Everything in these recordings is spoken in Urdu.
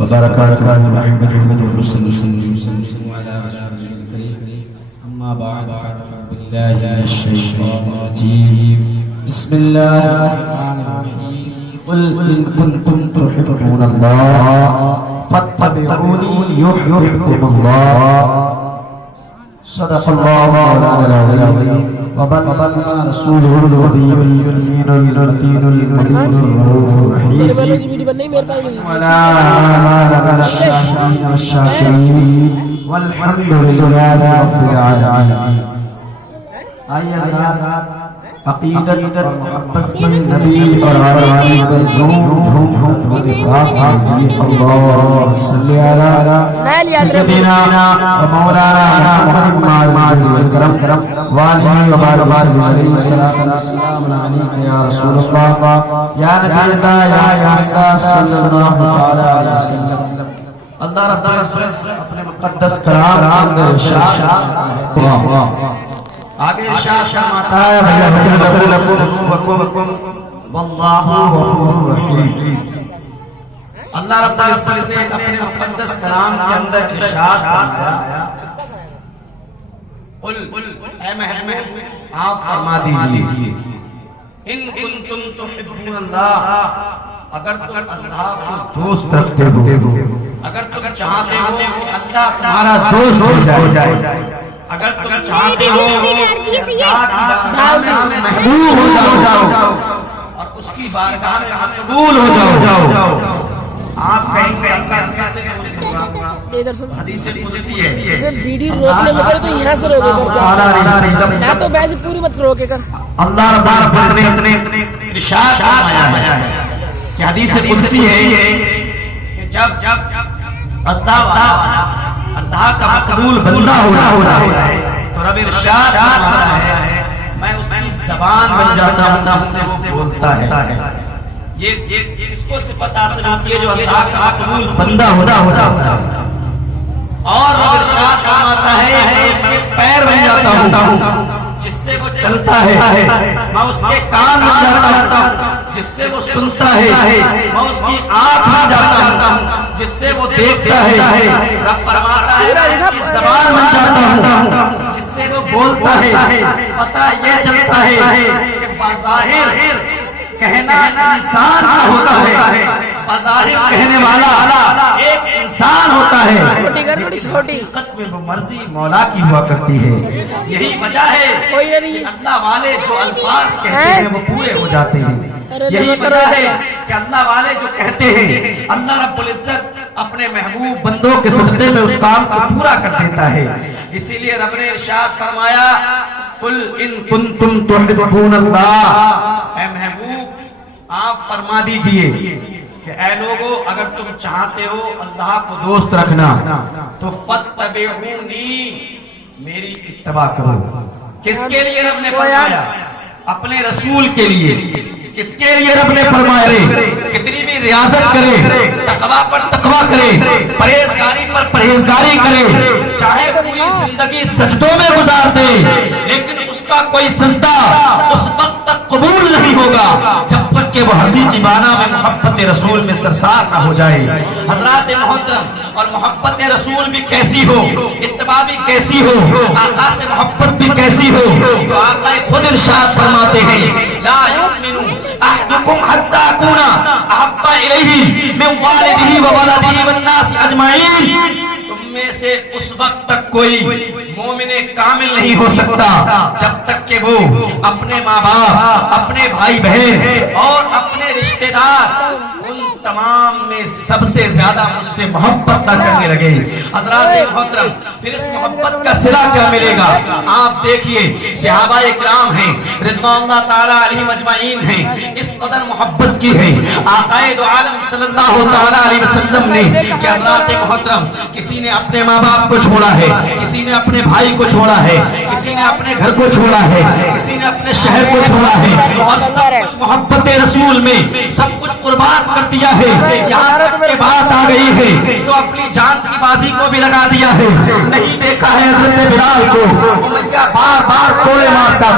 وبركاته محمد رسول الله على رسوله الكريم أما بعد فأعوذ بالله من الشيطان الرجيم بسم الله الرحمن الرحيم قل إن كنتم تحبون الله فاتبعوني يحببكم الله صدق الله مولانا العظيم وبلغنا رسوله النبي الأمين المتين المبين الرؤوف الرحيم ولا مال الشاهدين والشاكرين والحمد لله رب العالمين. آئیے حضرات عقیدت اور محبت سے نبی اور آرائے پر جھوم کے بات کیجیے. اللہم صلی علی سیدنا و مولانا محمد کرم والہ و بارک علیہ السلام علیکم یا رسول اللہ یا نبی اللہ یا حسین صلی اللہ علیہ وسلم. اللہ رب العزت اپنے مقدس کلام کے اندر ارشاد آگے ارشاد فرماتا ہے واللہ غفور رحیم. اللہ رب العزت نے اپنے مقدس کلام کے اندر ارشاد فرمایا قل اے محمد آپ فرما دیجئے ان کنتم تحبون اللہ اگر تم اللہ کو دوست رکھتے ہو, اگر تم چاہتے ہو کہ اللہ تمہارا دوست ہو جائے, اگر تم چاہتے ہو محبوب ہو جاؤ اور اس کی بارگاہ میں مقبول ہو جاؤ. آپ کہیں گے حدیث قدسی ہے جب بیڑی روکنے میں کرے تو یہاں سے روکے کر نہ تو ویسے پوری مت روکے کر. اللہ رب العزت نے ارشاد فرمایا ہے کہ حدیث قدسی ہے کہ جب اللہ کا مقبول بندہ ہو جائے تو رب ارشاد فرماتا ہے میں اس کی زبان بن جاتا ہوں جس سے وہ بولتا ہے. یہ اس کو صفت حاصل ہوتی ہے جو اللہ کا مقبول بندہ ہوتا ہے. اور رب ارشاد فرماتا ہے میں اس کے پیر بن جاتا ہوں جس سے وہ چلتا ہے, میں اس کے کان بن جاتا ہوں جس سے وہ سنتا ہے, میں اس کی آنکھ بن جاتا ہوں جس سے وہ دیکھتا ہے. رب فرماتا ہے میں اس کی زبان بن جاتا ہوں جس سے وہ بولتا ہے. پتہ یہ چلتا ہے کہ بظاہر کہنا انسان کا ہوتا ہے, بظاہر کہنے والا ایک انسان ہوتا ہے, حقیقت میں وہ مرضی مولا کی ہوا کرتی ہے. یہی وجہ ہے کہ اللہ والے جو الفاظ کہتے ہیں وہ پورے ہو جاتے ہیں. یہی وجہ ہے کہ اللہ والے جو کہتے ہیں اللہ رب العزت اپنے محبوب بندوں کے صدقے میں اس کام کو پورا کر دیتا ہے. اسی لیے رب نے ارشاد فرمایا قل ان کنتم تحبون اللہ, اے محبوب آپ فرما دیجئے کہ اے لوگو اگر تم چاہتے ہو اللہ کو دوست رکھنا تو فاتبعونی میری اتباع کرو. کس کے لیے رب نے فرمایا؟ اپنے رسول کے لیے. کس کے لیے رب نے فرمایا کتنی بھی ریاضت کرے, تقویٰ پر تقویٰ کرے, پرہیزگاری پر پرہیزگاری کرے, چاہے پوری زندگی سجدوں میں گزار دے لیکن اس کا کوئی سجدہ اس وقت تک قبول نہیں ہوگا جب تک کہ وہ حقیقی معنی میں محبت رسول میں سرسار نہ ہو جائے. حضرات محترم اور محبت رسول بھی کیسی ہو, اتباع بھی کیسی ہو, آقا سے محبت بھی کیسی ہو, تو آقا خود ارشاد فرماتے ہیں لا یؤمن احدکم حتی اکون احب الیہ من والدہ وولدہ والناس اجمعین. تم میں سے اس وقت تک کوئی مومن کامل نہیں ہو سکتا جب تک کہ وہ اپنے ماں باپ, اپنے بھائی بہن اور اپنے رشتہ دار ان تمام میں سب سے زیادہ مجھ سے محبت نہ کرنے لگے. حضرات محترم پھر اس محبت کا صلہ کیا ملے گا؟ آپ دیکھیے صحابہ اکرام ہیں رضوان اللہ تعالیٰ علیہم اجمعین ہیں, اس قدر محبت کی ہے آقا دو عالم صلی اللہ تعالیٰ علیہ وسلم نے کہ حضرات محترم کسی نے اپنے ماں باپ کو چھوڑا ہے, کسی نے اپنے بھائی کو چھوڑا ہے, کسی نے اپنے گھر کو چھوڑا ہے, کسی نے اپنے شہر کو چھوڑا ہے اور سب کچھ محبت رسول میں سب کچھ قربان کر دیا ہے. یہاں تک کہ بات آ گئی ہے تو اپنی جان کی بازی کو بھی لگا دیا ہے. نہیں دیکھا ہے حضرت بلال کو بار بار کوڑے مارتا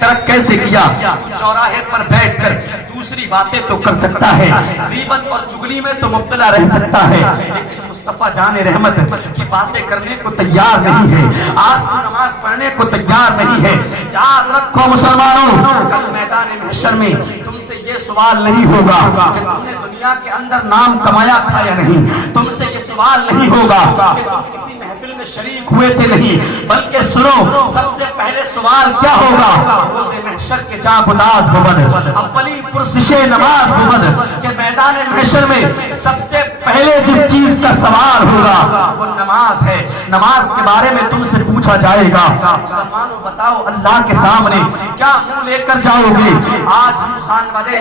ترک کیسے کیا؟ چوراہے پر بیٹھ کر دوسری باتیں تو کر سکتا ہے، غیبت اور چغلی میں تو مبتلا رہ سکتا ہے، لیکن مصطفیٰ جان رحمت کی باتیں کرنے کو تیار نہیں ہے، آج تو نماز پڑھنے کو تیار نہیں ہے۔ یاد رکھو مسلمانوں، کل میدان محشر میں تم سے یہ سوال نہیں ہوگا کہ تم نے دنیا کے اندر نام کمایا تھا یا نہیں، تم سے یہ سوال نہیں ہوگا کہ تم کسی محفل میں شریک ہوئے تھے نہیں، بلکہ سنو سب سے پہلے سوال کیا ہوگا؟ روز محشر کے جاں بداز بود اولی پرسش نماز بود کہ میدان محشر میں سب سے پہلے جس چیز کا سوال ہوگا وہ نماز ہے۔ نماز کے بارے میں تم سے پوچھا جائے گا، مسلمانوں بتاؤ اللہ کے سامنے کیا منہ لے کر جاؤ گے؟ آج ہم خان والے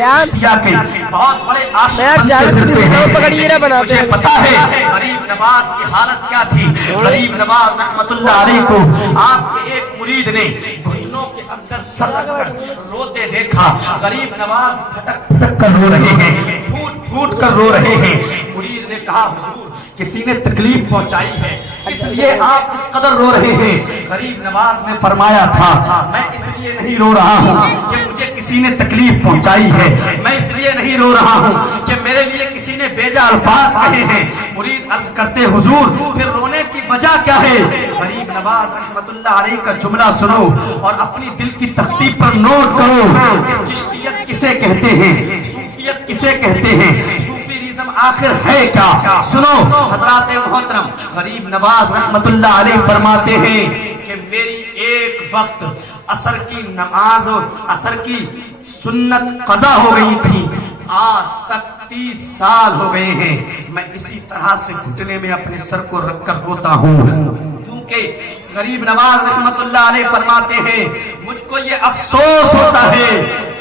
کے بہت بڑے عاشق پھرتے ہیں، مجھے پتا ہے غریب نواز کی حالت کیا تھی۔ غریب نواز رحمت اللہ علیہ کو آپ کے ایک مرید نے گھٹنوں کے اندر سر رکھ کر روتے دیکھا، غریب نواز پھٹک پھٹک کر رو رہے ہیں، پھوٹ پھوٹ کر رو رہے ہیں۔ مرید نے کہا حضور کسی نے تکلیف پہنچائی ہے اس لیے آپ اس قدر رو رہے ہیں؟ غریب نواز نے فرمایا تھا میں اس لیے نہیں رو رہا ہوں کہ مجھے کسی نے تکلیف پہنچائی ہے، میں اس لیے نہیں رو رہا ہوں کہ میرے لیے کسی نے بیجا الفاظ کہے ہیں۔ مرید عرض کرتے حضور پھر رونے کی وجہ کیا ہے؟ غریب نواز رحمت اللہ علیہ کا جملہ سنو اور اپنی دل کی تختی پر نوٹ کرو کہ چشتیت کسے کہتے ہیں، صوفیت کسے کہتے ہیں، صوفیزم آخر ہے کیا؟ سنو حضرات محترم، غریب نواز رحمت اللہ علیہ فرماتے ہیں کہ میری ایک وقت عصر کی نماز اور عصر کی سنت قضا ہو گئی تھی، آج تک 30 سال ہو گئے ہیں میں اسی طرح سے گھٹنے میں اپنے سر کو رکھ کر روتا ہوں، کیونکہ غریب نواز رحمت اللہ علیہ فرماتے ہیں مجھ کو یہ افسوس ہوتا ہے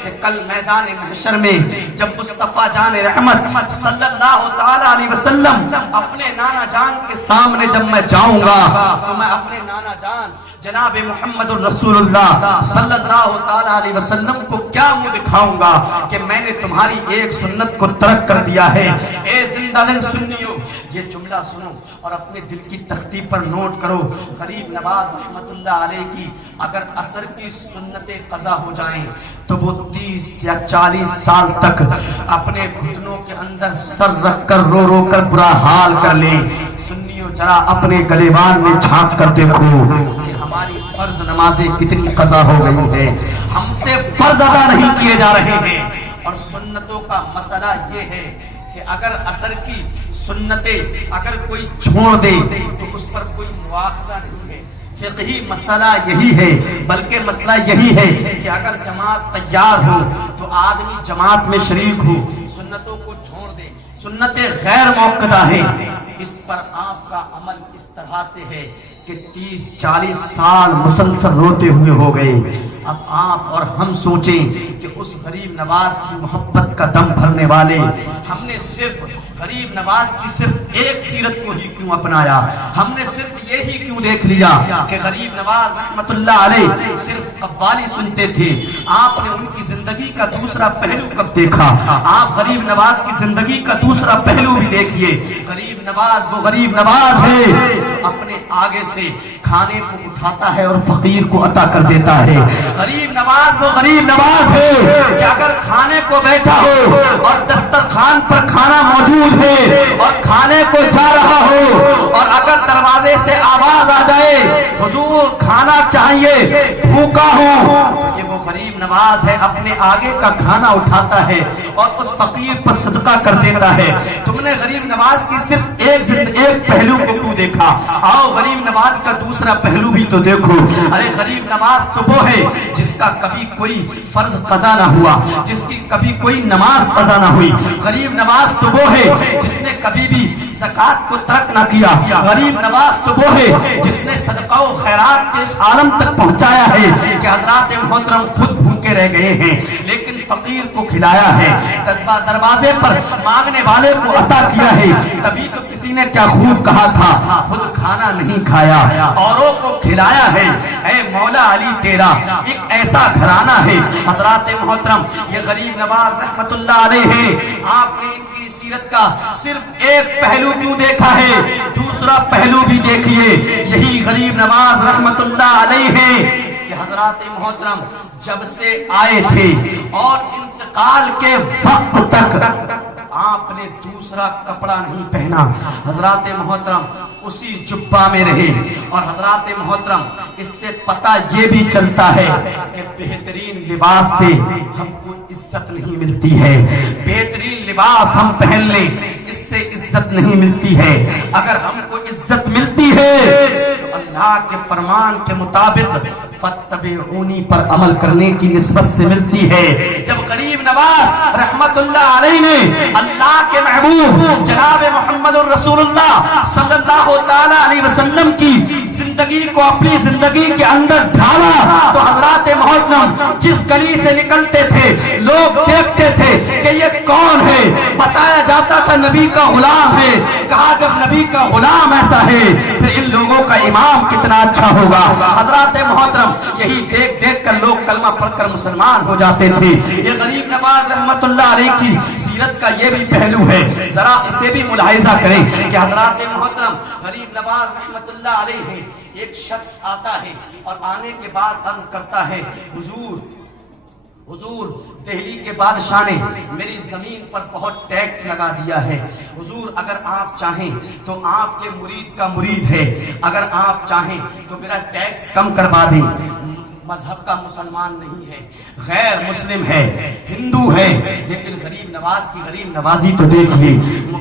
کہ کل میدان محشر میں جب مصطفیٰ جان رحمت صلی اللہ تعالی علیہ وسلم اپنے نانا جان کے سامنے جب میں جاؤں گا تو میں اپنے نانا جان جناب محمد الرسول اللہ صلی اللہ تعالی علیہ وسلم کو کیا منہ دکھاؤں گا کہ میں نے تمہاری ایک سنت کو ترک کر دیا ہے۔ اے زندہ دل سنیو، یہ جملہ سنو اور اپنے دل کی تختی پر نوٹ کرو، غریب نواز رحمت اللہ علیہ کی اگر عصر کی سنتیں قضا ہو جائیں تو وہ 30 یا 40 سال تک اپنے گھٹنوں کے اندر سر رکھ کر رو رو کر برا حال کر لیں۔ سنیو ذرا اپنے گریبان میں جھانک کر دیکھو کہ ہماری فرض نمازیں کتنی قضا ہو گئی ہے، ہم سے فرض ادا نہیں کیے جا رہے ہیں۔ اور سنتوں کا مسئلہ یہ ہے کہ اگر عصر کی سنتیں اگر کوئی چھوڑ دے تو اس پر کوئی مواخذہ نہیں ہے، فقہی مسئلہ یہی ہے، بلکہ مسئلہ یہی ہے کہ اگر جماعت تیار ہو تو آدمی جماعت میں شریک ہو، سنتوں کو چھوڑ دے، سنتیں غیر موقدہ ہیں، اس پر آپ کا عمل اس طرح سے ہے کہ 30-40 سال مسلسل روتے ہوئے ہو گئے۔ اب آپ اور ہم سوچیں کہ اس غریب نواز کی محبت کا دم بھرنے والے ہم نے صرف غریب نواز کی صرف ایک سیرت کو ہی کیوں اپنایا، ہم نے صرف یہی کیوں دیکھ لیا کہ غریب نواز رحمت اللہ علیہ صرف قوالی سنتے تھے، آپ نے ان کی زندگی کا دوسرا پہلو کب دیکھا؟ آپ غریب نواز کی زندگی کا دوسرا پہلو بھی دیکھیے۔ غریب نواز وہ غریب نواز ہے جو اپنے آگے سے کھانے کو اٹھاتا ہے اور فقیر کو عطا کر دیتا ہے۔ غریب نواز وہ غریب نواز ہے کہ اگر کھانے کو بیٹھا ہو اور دسترخوان پر کھانا موجود ہے اور کھانے کو جا رہا ہو اور اگر دروازے سے آواز آ جائے حضور کھانا چاہیے بھوکا ہوں، یہ وہ غریب نواز ہے اپنے آگے کا کھانا اٹھاتا ہے اور اس فقیر پر صدقہ کر دیتا ہے۔ تم نے غریب نواز کی صرف ایک پہلو کو کیوں دیکھا؟ آؤ غریب نواز کا دوسرا پہلو بھی تو دیکھو۔ ارے غریب نواز تو وہ ہے جس کا کبھی کوئی فرض قضا نہ ہوا، جس کی کبھی کوئی نماز قضا نہ ہوئی۔ غریب نواز تو وہ ہے جس نے کبھی بھی زکات کو ترک نہ کیا۔ غریب نواز تو وہ ہے جس نے صدقہ و خیرات کے اس عالم تک پہنچایا ہے کہ حضرات محترم خود بھوکے رہ گئے ہیں لیکن فقیر کو کھلایا ہے، دروازے پر مانگنے والے کو عطا کیا ہے۔ تبھی تو کسی نے کیا خوب کہا تھا، خود کھانا نہیں کھایا اوروں کو کھلایا ہے۔ اے مولا علی تیرا ایک ایسا گھرانہ ہے۔ حضرات محترم یہ غریب نواز رحمت اللہ علیہ ہیں، آپ نے ان کی سیرت کا صرف ایک پہلو کیوں دیکھا ہے؟ دوسرا پہلو بھی دیکھیے، یہی غریب نواز رحمت اللہ علیہ ہیں کہ حضرات محترم جب سے آئے تھے اور انتقال کے وقت تک آپ نے دوسرا کپڑا نہیں پہنا، حضرات محترم اسی جبہ میں رہے. اور حضرات محترم اس سے پتہ یہ بھی چلتا ہے کہ بہترین لباس سے ہم کو عزت نہیں ملتی ہے. بہترین لباس ہم پہن لیں اس سے عزت نہیں ملتی ہے. اگر ہم کو عزت ملتی ہے تو اللہ کے فرمان کے مطابق فاتبعونی پر عمل کرنے کی نسبت سے ملتی ہے. جب غریب نواز رحمت اللہ علیہ نے اللہ کے محبوب جناب محمد الرسول اللہ صلی اللہ تعالی علیہ وسلم کی زندگی کو اپنی زندگی کے اندر ڈھالا تو حضرات محترم جس گلی سے نکلتے تھے لوگ دیکھتے تھے کہ یہ کون ہے. بتایا جاتا تھا نبی کا غلام ہے. کہا جب نبی کا غلام ایسا ہے پھر ان لوگوں کا امام کتنا اچھا ہوگا. حضرات محترم یہی دیکھ دیکھ کر لوگ کلمہ پڑھ کر مسلمان ہو جاتے تھے. یہ غریب نواز رحمت اللہ علیہ کی سیرت کا یہ بھی پہلو ہے. ذرا اسے بھی ملاحظہ کریں کہ حضرات محترم غریب نواز رحمت اللہ علیہ ہے. ایک شخص آتا ہے اور آنے کے بعد عرض کرتا ہے حضور دہلی کے بادشاہ نے میری زمین پر بہت ٹیکس لگا دیا ہے. حضور اگر آپ چاہیں تو آپ کے مرید کا مرید ہے، اگر آپ چاہیں تو میرا ٹیکس کم کروا دیں. مذہب کا مسلمان نہیں ہے، غیر مسلم ہے، ہندو ہے، لیکن غریب نواز کی غریب نوازی تو دیکھیے.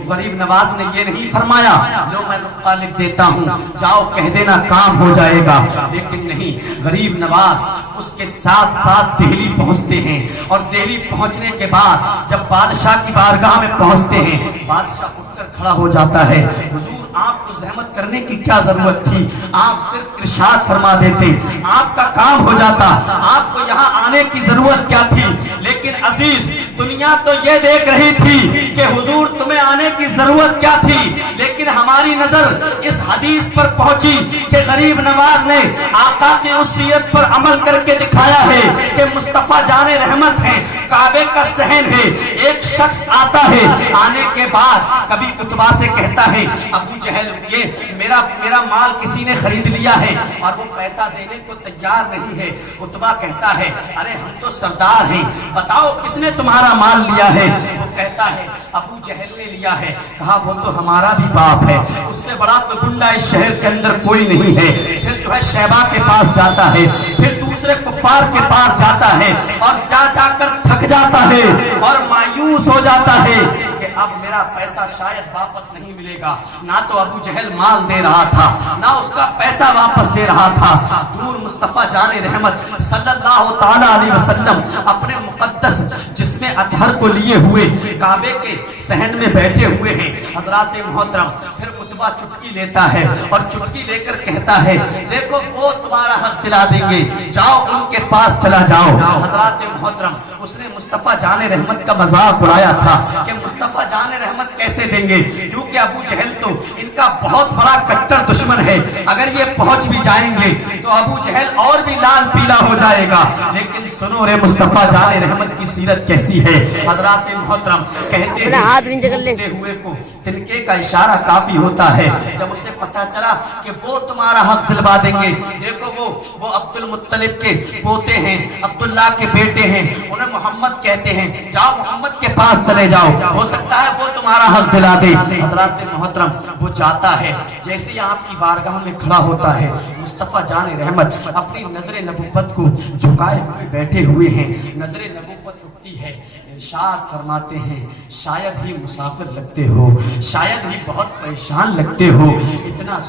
غریب نواز نے یہ نہیں فرمایا لو میں نقطہ لکھ دیتا ہوں جاؤ کہہ دینا کام ہو جائے گا، لیکن نہیں، غریب نواز اس کے ساتھ ساتھ دہلی پہنچتے ہیں. اور دہلی پہنچنے کے بعد جب بادشاہ کی بارگاہ میں پہنچتے ہیں بادشاہ اٹھ کر کھڑا ہو جاتا ہے. حضور آپ کو زحمت کرنے کی کیا ضرورت تھی، آپ صرف ارشاد فرما دیتے، آپ کا کام ہو جاتا، آپ کو یہاں آنے کی ضرورت کیا تھی. لیکن عزیز دنیا تو یہ دیکھ رہی تھی کہ حضور تمہیں آنے کی ضرورت کیا تھی، لیکن ہماری نظر اس حدیث پر پہنچی کہ غریب نواز نے آقا کی اس سیرت پر عمل کر کے دکھایا ہے کہ مصطفیٰ جان رحمت ہے، کعبے کا صحن ہے. ایک شخص آتا ہے، آنے کے بعد کبھی عتبہ سے کہتا ہے ابو جہل یہ میرا مال کسی نے خرید لیا ہے اور وہ پیسہ دینے کو تیار نہیں ہے. عتبہ کہتا ہے ارے ہم تو سردار ہیں، بتاؤ کس نے تمہارا مال لیا ہے. وہ کہتا ہے ابو جہل نے لیا ہے. کہا وہ تو ہمارا بھی باپ ہے، اس سے بڑا تو گنڈا اس شہر کے اندر کوئی نہیں ہے. پھر جو ہے شیبہ کے پاس جاتا ہے، پھر دوسرے کفار کے پاس جاتا ہے اور جا کر تھک جاتا ہے اور مایوس ہو جاتا ہے کہ اب میرا پیسہ شاید واپس نہیں ملے گا. نہ تو ابو جہل مال دے رہا تھا نہ اس کا پیسہ واپس دے رہا تھا. دور مصطفیٰ جان رحمت صلی اللہ تعالی علیہ وسلم اپنے مقدس جسم اطہر کو لیے ہوئے کعبے کے صحن میں بیٹھے ہوئے ہیں. حضرات محترم پھر عتبہ چٹکی لیتا ہے اور چٹکی لے کر کہتا ہے دیکھو وہ تمہارا حق دلا دیں گے، جاؤ ان کے پاس چلا جاؤ. حضرات محترم اس نے مصطفیٰ جان رحمت کا مذاق اڑایا تھا کہ مصطفیٰ جان رحمت کیسے دیں گے، کیونکہ ابو جہل تو ان کا بہت بڑا کٹر دشمن ہے، اگر یہ پہنچ بھی جائیں گے تو ابو جہل اور بھی لال پیلا ہو جائے گا. لیکن سنو رے مصطفیٰ جان رحمت کی سیرت کیسی ہے. حضرات محترم کہتے ہیں ہوئے کو تنکے کا اشارہ کافی ہوتا ہے. جب اسے پتا چلا کہ وہ تمہارا حق دلوا دیں گے، دیکھو وہ عبد المطلب کے پوتے ہیں، عبداللہ کے بیٹے ہیں، انہیں محمد کہتے ہیں، جاؤ محمد کے پاس چلے جاؤ، ہو سکتا ہے وہ تمہارا حق دلا دے. حضرات محترم وہ جاتا ہے، جیسے ہی آپ کی بارگاہ میں کھڑا ہوتا ہے مصطفیٰ جان رحمت اپنی نظر نبوت کو جھکائے ہوئے بیٹھے ہوئے ہیں. نظر نبوت اٹھتی ہے، ارشاد فرماتے ہیں شاید ہی مسافر لگتے ہو، شاید ہی بہت پریشان لگتے ہو. اتنا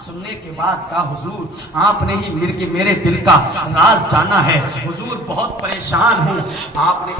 سننے کے بعد کہا حضور آپ نے ہی میرے دل کا راز جانا ہے، حضور بہت پریشان ہوں. آپ نے